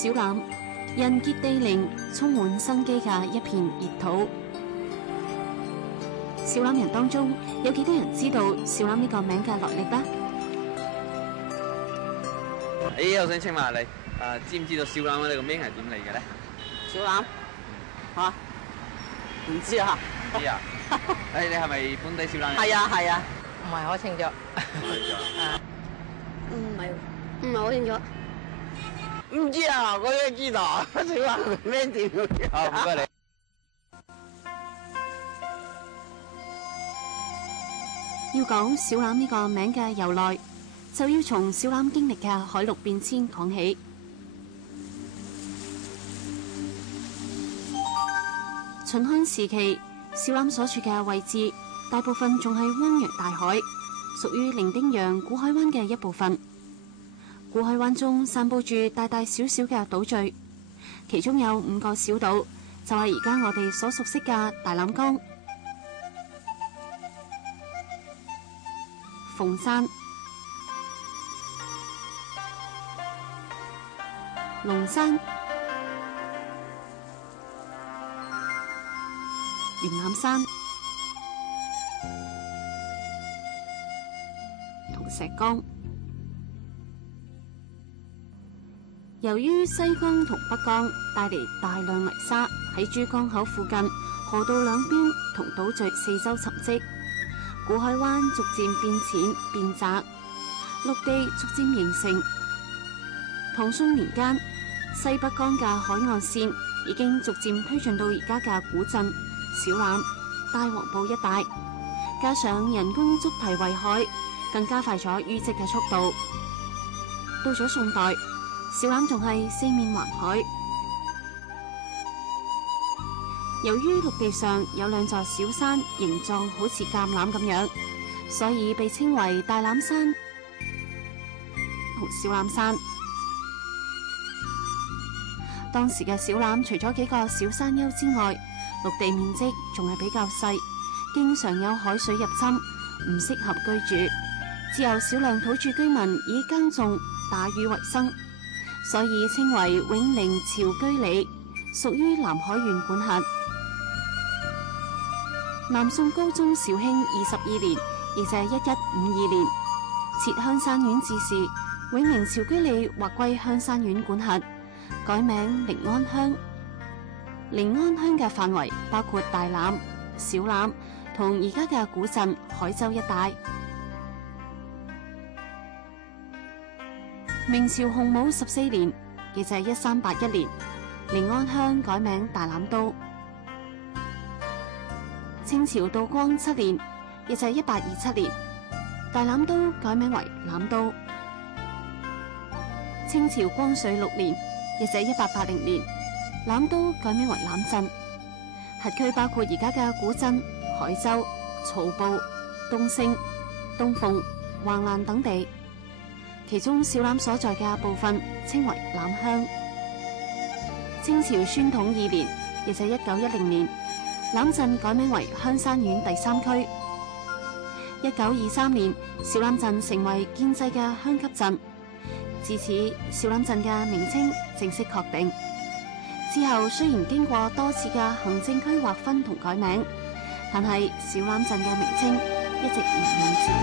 小欖人傑地靈，充滿生機嘅一片熱土。小欖人當中有幾多人知道小欖呢個名嘅來歷呢？我想請問下你，知唔知道小欖呢個名係點嚟嘅咧？小欖嚇唔知啊？知啊？你係咪本地小欖人？係啊係啊，唔係好清楚。唔係好清楚。唔知啊，我都知道，小欖咩點？好，唔該你。要講小欖呢個名嘅由來，就要從小欖經歷嘅海陸變遷講起。秦漢時期，小欖所處嘅位置，大部分仲係汪洋大海，屬於伶仃洋古海灣嘅一部分。古海灣中散佈住大大小小嘅島嶼，其中有5個小島，就係而家我哋所熟悉嘅大欖江、鳳山、龍山、元欖山同石崗。由於西江同北江帶嚟大量泥沙，喺珠江口附近河道兩邊同島嶼四周沉積，古海灣逐漸變淺變窄，陸地逐漸形成。唐宋年間，西北江嘅海岸線已經逐漸推進到而家嘅古鎮小欖、大黃埔一帶，加上人工築堤圍海，更加快咗淤積嘅速度。到咗宋代，小欖仲係四面環海。由於陸地上有2座小山，形狀好似橄欖咁樣，所以被稱為大欖山同小欖山。當時嘅小欖除咗幾個小山丘之外，陸地面積仲係比較細，經常有海水入侵，唔適合居住，只有少量土著居民以耕種、打魚為生，所以稱為永寧潮居里，屬於南海縣管轄。南宋高宗紹興22年，亦就係1152年，設香山縣治時，永寧潮居里劃歸香山縣管轄，改名寧安鄉。寧安鄉嘅範圍包括大欖、小欖同而家嘅古鎮海州一帶。明朝洪武14年，亦就係1381年，寧安鄉改名大欖都。清朝道光7年，亦就係1827年，大欖都改名為欖都。清朝光緒6年，亦就係1880年，欖都改名為欖鎮。轄區包括而家嘅古鎮、海州、曹埔、東升、東鳳、橫欄等地。其中小欖所在嘅部分稱為欖鄉。清朝宣統2年，亦就係1910年，欖鎮改名為香山縣第3區。1923年，小欖鎮成為建制嘅鄉級鎮，自此小欖鎮嘅名稱正式確定。之後雖然經過多次嘅行政區劃分同改名，但係小欖鎮嘅名稱一直沿用至今。